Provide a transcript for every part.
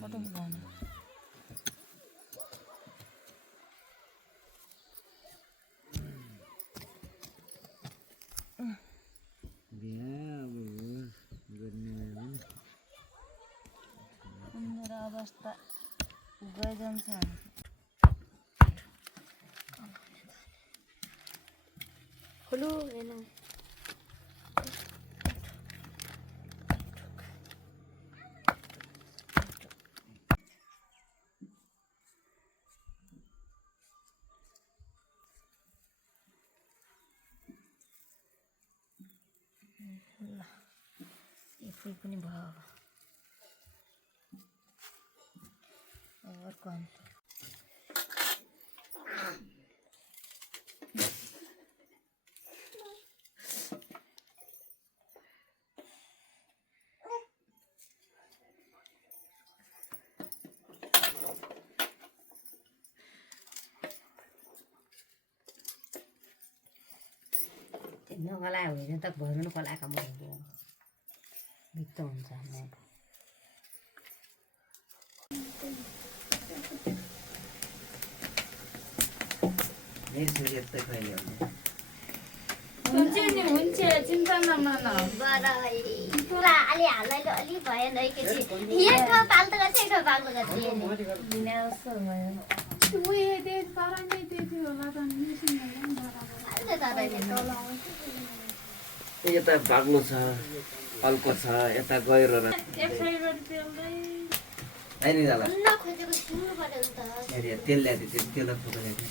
पटक भएन मेरो अवस्था गइजान्छ खोलो हेर्नु ल यो फुल पनि भयो अब अर्को अन्त नगलायो भने त भर्नु कलाएको भयो मिठो हुन्छ हुन्छ नि हुन्छ चिन्ता नमान पुरा अलि हाल्दै अलि भएन एकैछिन एक ठाउँ पाल्दो गर्छ एक ठाउँ पाल्दो गर्छ यता बाग्लो छ अल्को छ यता गहिरो तेल ल्याइदियो तेल फोटो ल्याइदियो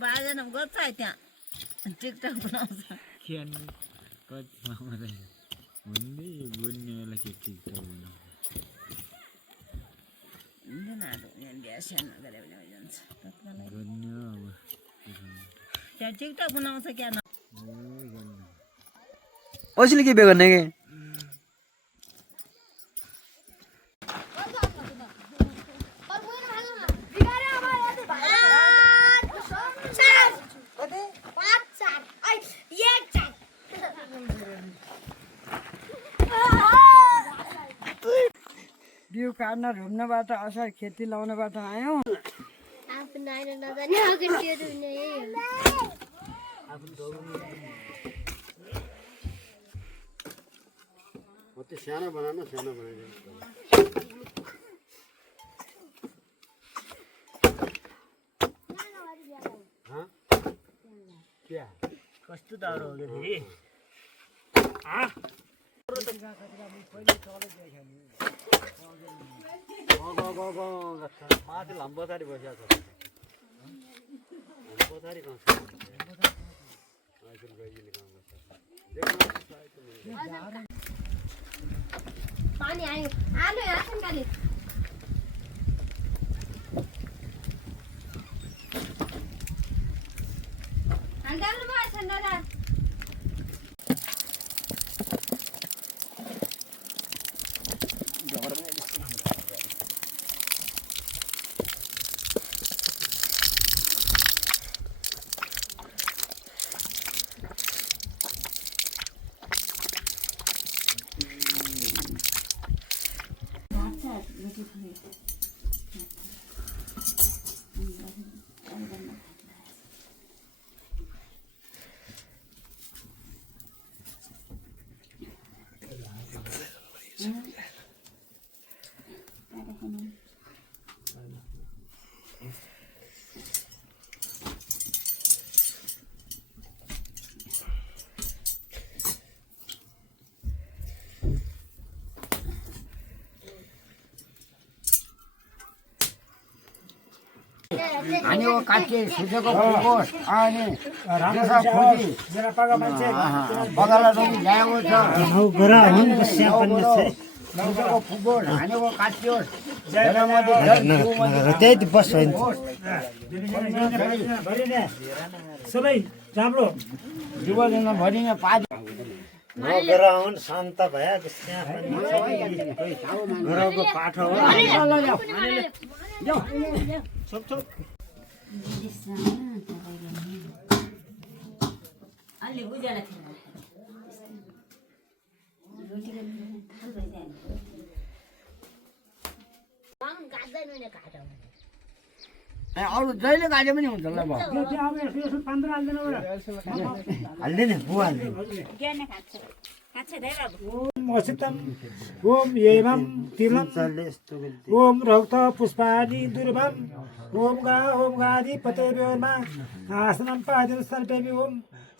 बाजना गर्छ त्यहाँ टिकटक बनाउँछ त्यहाँ टिकटक बनाउँछ क्या असली के गर्ने के बिउ काट्न घुम्नबाट असर खेती लाउनबाट आयौँ सानो बनाउनु सानो बनाइदिनु कस्तो दारो हो फेरि माथि लम्बो तारी बसिरहेको छ पानी आयो आलु आछन् काली अन्डाल मा छन् दादा अनि वो काटे सुतेको फुकोस अनि जसा खोजी बगला रोगी ल्याएको छ गरा हुन् स्यापन्ने छ सुतेको फुकोस हानेको काटियोस् त्यही बस होइन सबै राम्रो जीवन भरिने पाँच गरा हुन् शान्त भए गराको पाठ हो अलि उज्यालो अरू जहिले काटे पनि हुन्छ ल हाल्दै नि बुवा हाल्दै असितम ओम येमं तिलम ओम रक्त पुष्पाणि दुर्भम ओम गाधिपतये नमः आसनं पादिं सर्वेभि ओम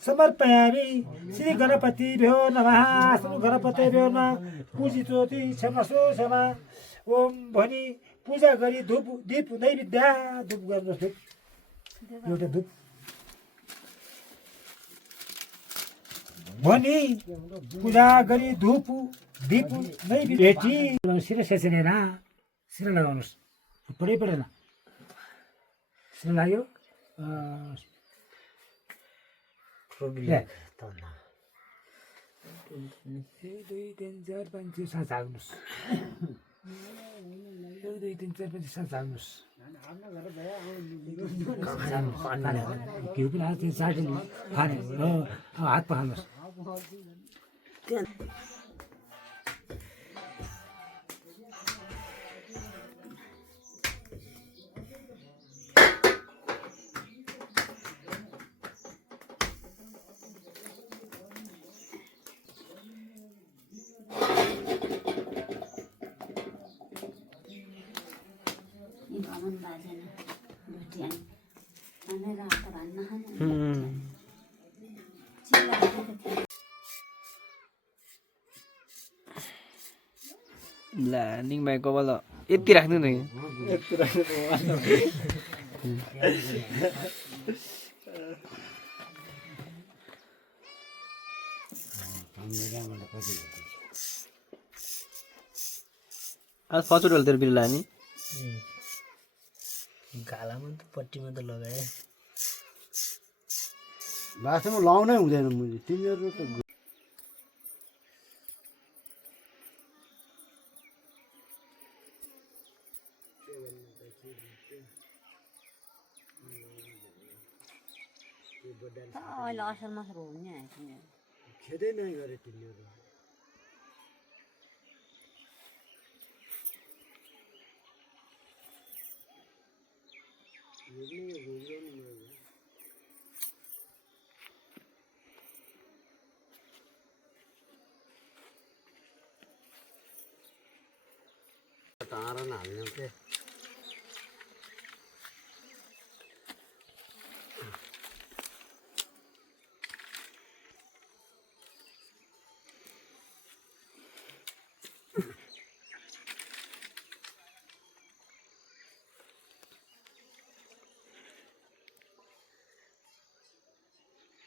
समर्पयामि श्री गणपतिभ्यो नमः आसनं गणपतिभ्यो नमः पूजितोति क्षमसो क्षमा ओम भनी पूजा गरी धूप दीप नैवेद्य धूप गर्नुहोस् एउटा धूप भनी पूजा गरी धूप दीप नैवेद्य भेटी शिर सेचेन शिर लगाउनुहोस् पढै पढेन शिर लाग्यो एक दुई तिन चार पाँच छ सात हाल्नुहोस् एक दुई तिन चार पाँच सात हाल्नुहोस् घिउ पनि हाल्छ चाटी खाने हात पखाल्नुहोस् ला निङ भाइको बल यति राख्नु नि आज पछुट होला तेरो बिरुवा नि गालामा त पट्टीमा त लगाए लास्टमा लाउनै हुँदैन मैले तिमीहरू त अहिले असल मसल हुने खेदै नै गरे तिमीहरू तारा हाल्ने के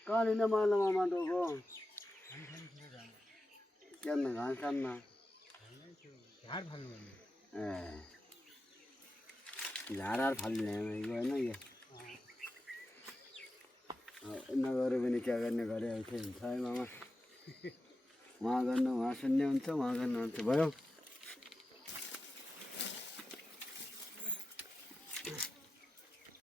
कहाँनिर माला मामा डोको केन्न घाँस खान्न ए झारहार फाल्ने होइन यो नगऱ्यो भने क्या गर्ने गरे हुन्छ है मामा उहाँ गर्नु उहाँ सुन्ने हुन्छ उहाँ गर्नुहुन्छ भयो